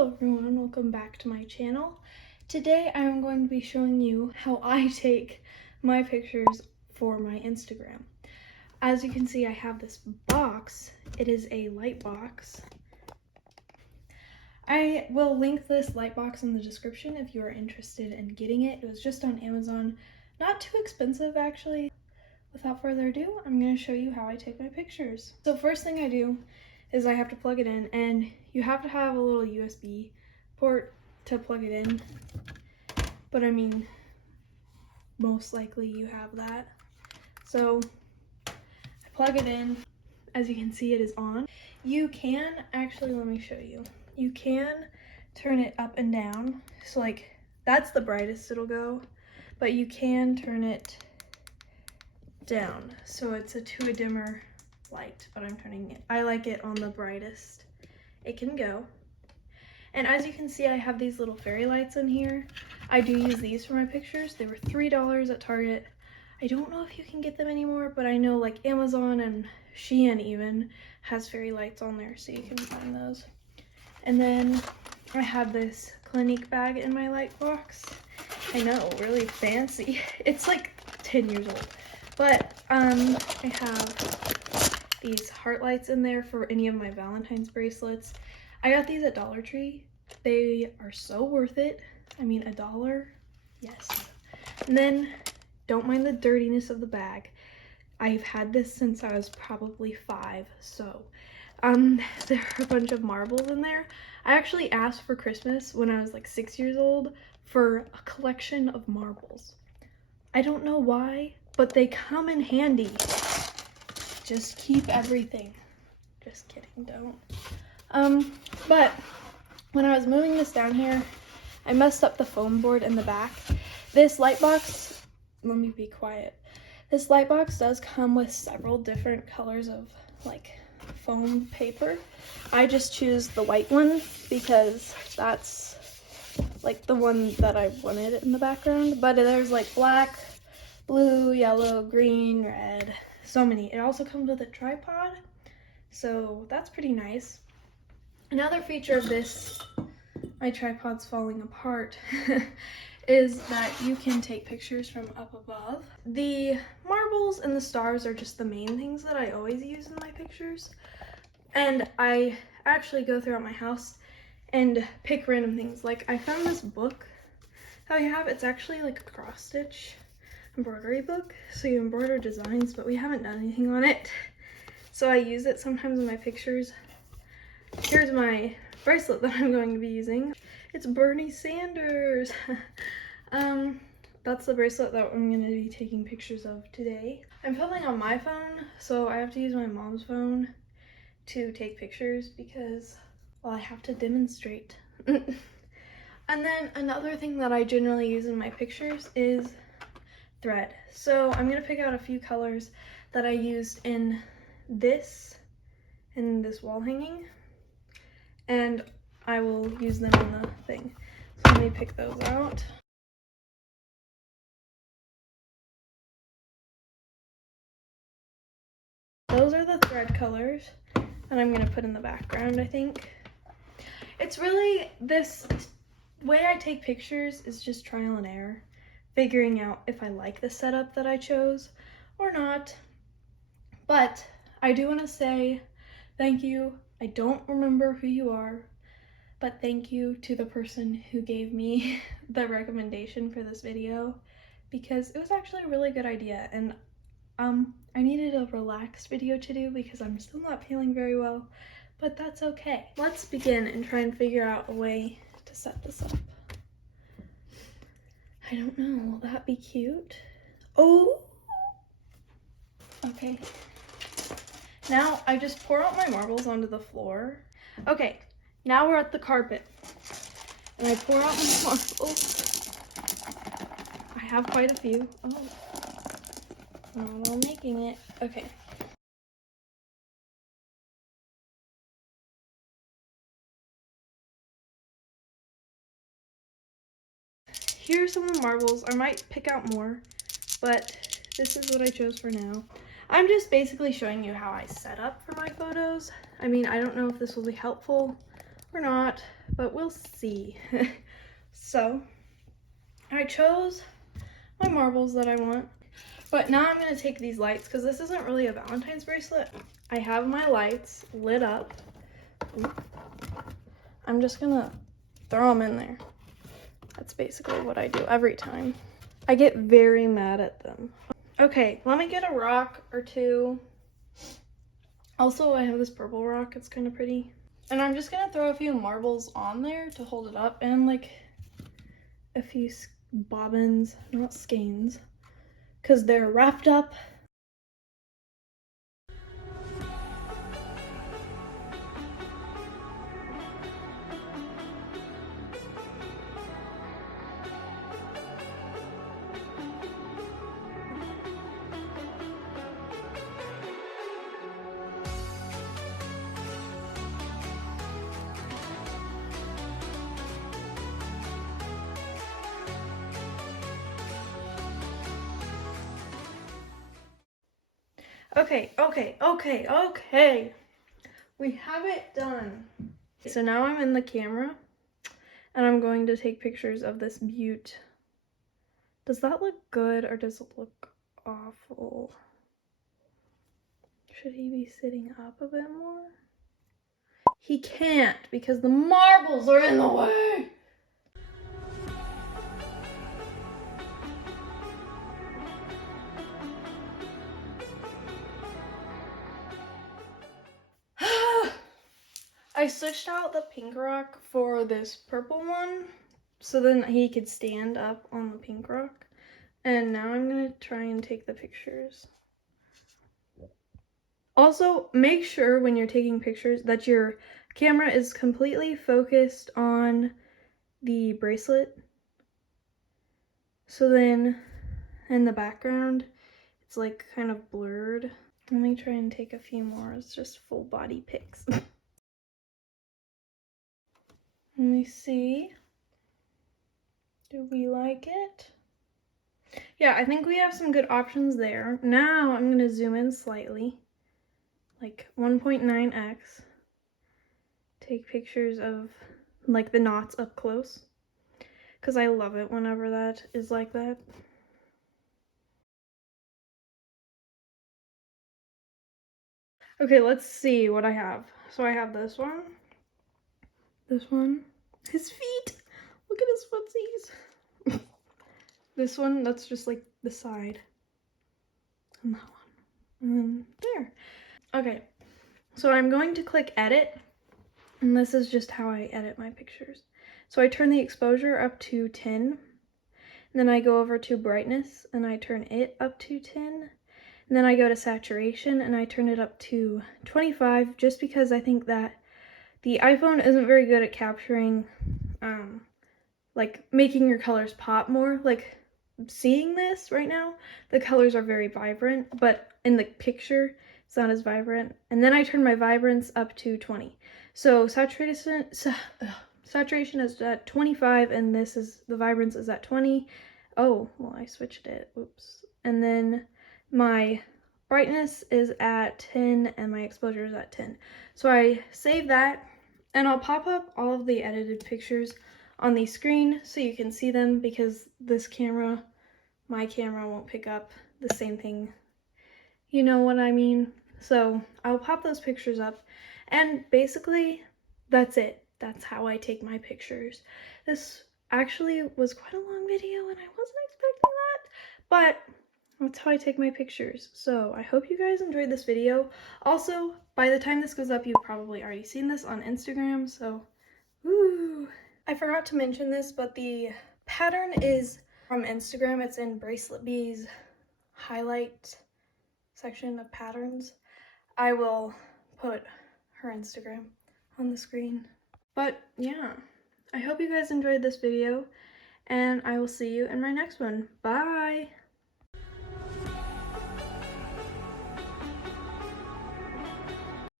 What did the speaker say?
Hello everyone, welcome back to my channel. Today I'm going to be showing you how I take my pictures for my Instagram. As you can see, I have this box. It is a light box. I will link this light box in the description if you are interested in getting it. It was just on Amazon. Not too expensive actually. Without further ado, I'm going to show you how I take my pictures. So first thing I do is I have to plug it in, and you have to have a little USB port to plug it in, but I mean most likely you have that. So I plug it in. As you can see, it is on. You can actually, let me show you, you can turn it up and down, so like that's the brightest it'll go, but you can turn it down so it's to a dimmer light, but I like it on the brightest it can go. And as you can see, I have these little fairy lights in here. I do use these for my pictures. They were $3 at Target. I don't know if you can get them anymore, but I know like Amazon and Shein even has fairy lights on there, so you can find those. And then I have this Clinique bag in my light box. I know, really fancy. It's like 10 years old. But I have these heart lights in there for any of my Valentine's bracelets. I got these at Dollar Tree. They are so worth it. I mean, $1, yes. And then, don't mind the dirtiness of the bag. I've had this since I was probably 5, so there are a bunch of marbles in there. I actually asked for Christmas when I was like 6 years old for a collection of marbles. I don't know why, but they come in handy. Just keep everything. Just kidding, don't. But when I was moving this down here, I messed up the foam board in the back. This light box, let me be quiet. This light box does come with several different colors of like foam paper. I just choose the white one because that's like the one that I wanted in the background. But there's like black, blue, yellow, green, red, so many. It also comes with a tripod, so that's pretty nice. Another feature of this, my tripod's falling apart, is that you can take pictures from up above. The marbles and the stars are just the main things that I always use in my pictures. And I actually go throughout my house and pick random things. Like I found this book that I have. It's actually like a cross stitch embroidery book, so you embroider designs, but we haven't done anything on it, so I use it sometimes in my pictures. Here's my bracelet that I'm going to be using. It's Bernie Sanders. That's the bracelet that I'm going to be taking pictures of today. I'm filming on my phone, so I have to use my mom's phone to take pictures because, well, I have to demonstrate. And then another thing that I generally use in my pictures is thread. So I'm gonna pick out a few colors that I used in this wall hanging, and I will use them on the thing. So let me pick those out. Those are the thread colors that I'm gonna put in the background, I think. It's really, this way I take pictures is just trial and error, figuring out if I like the setup that I chose or not. But I do want to say thank you. I don't remember who you are, but thank you to the person who gave me the recommendation for this video, because it was actually a really good idea, and I needed a relaxed video to do because I'm still not feeling very well, but that's okay. Let's begin and try and figure out a way to set this up. I don't know, will that be cute? Oh! Okay. Now I just pour out my marbles onto the floor. Okay, now we're at the carpet. And I pour out my marbles. I have quite a few. Oh, not all making it. Okay. Here's some of the marbles. I might pick out more, but this is what I chose for now. I'm just basically showing you how I set up for my photos. I mean, I don't know if this will be helpful or not, but we'll see. So I chose my marbles that I want, but now I'm gonna take these lights because this isn't really a Valentine's bracelet. I have my lights lit up. I'm just gonna throw them in there. That's basically what I do every time. I get very mad at them. Okay, let me get a rock or two. Also, I have this purple rock, it's kind of pretty. And I'm just gonna throw a few marbles on there to hold it up, and like a few bobbins, not skeins, because they're wrapped up. Okay. We have it done. So now I'm in the camera and I'm going to take pictures of this butte. Does that look good or does it look awful? Should he be sitting up a bit more? He can't because the marbles are in the way. I switched out the pink rock for this purple one so then he could stand up on the pink rock. And now I'm gonna try and take the pictures. Also, make sure when you're taking pictures that your camera is completely focused on the bracelet. So then in the background, it's like kind of blurred. Let me try and take a few more. It's just full body pics. Let me see. Do we like it? Yeah, I think we have some good options there. Now I'm gonna zoom in slightly, like 1.9x. Take pictures of like the knots up close, because I love it whenever that is like that. Okay, let's see what I have. So I have this one, his feet, look at his footsies. This one, that's just like the side, and that one, and then there. Okay, so I'm going to click edit, and this is just how I edit my pictures. So I turn the exposure up to 10, and then I go over to brightness and I turn it up to 10. And then I go to saturation and I turn it up to 25 just because I think that the iPhone isn't very good at capturing, like making your colors pop more. Like seeing this right now, the colors are very vibrant, but in the picture, it's not as vibrant. And then I turn my vibrance up to 20. So saturation is at 25 and the vibrance is at 20. Oh, well, I switched it. Oops. And then my brightness is at 10 and my exposure is at 10. So I save that and I'll pop up all of the edited pictures on the screen so you can see them, because this camera, my camera, won't pick up the same thing. You know what I mean? So I'll pop those pictures up, and basically that's it. That's how I take my pictures. This actually was quite a long video and I wasn't expecting that, but that's how I take my pictures. So I hope you guys enjoyed this video. Also, by the time this goes up, you've probably already seen this on Instagram, so woo! I forgot to mention this, but the pattern is from Instagram. It's in Bracelet Bee's highlight section of patterns. I will put her Instagram on the screen. But yeah, I hope you guys enjoyed this video, and I will see you in my next one. Bye!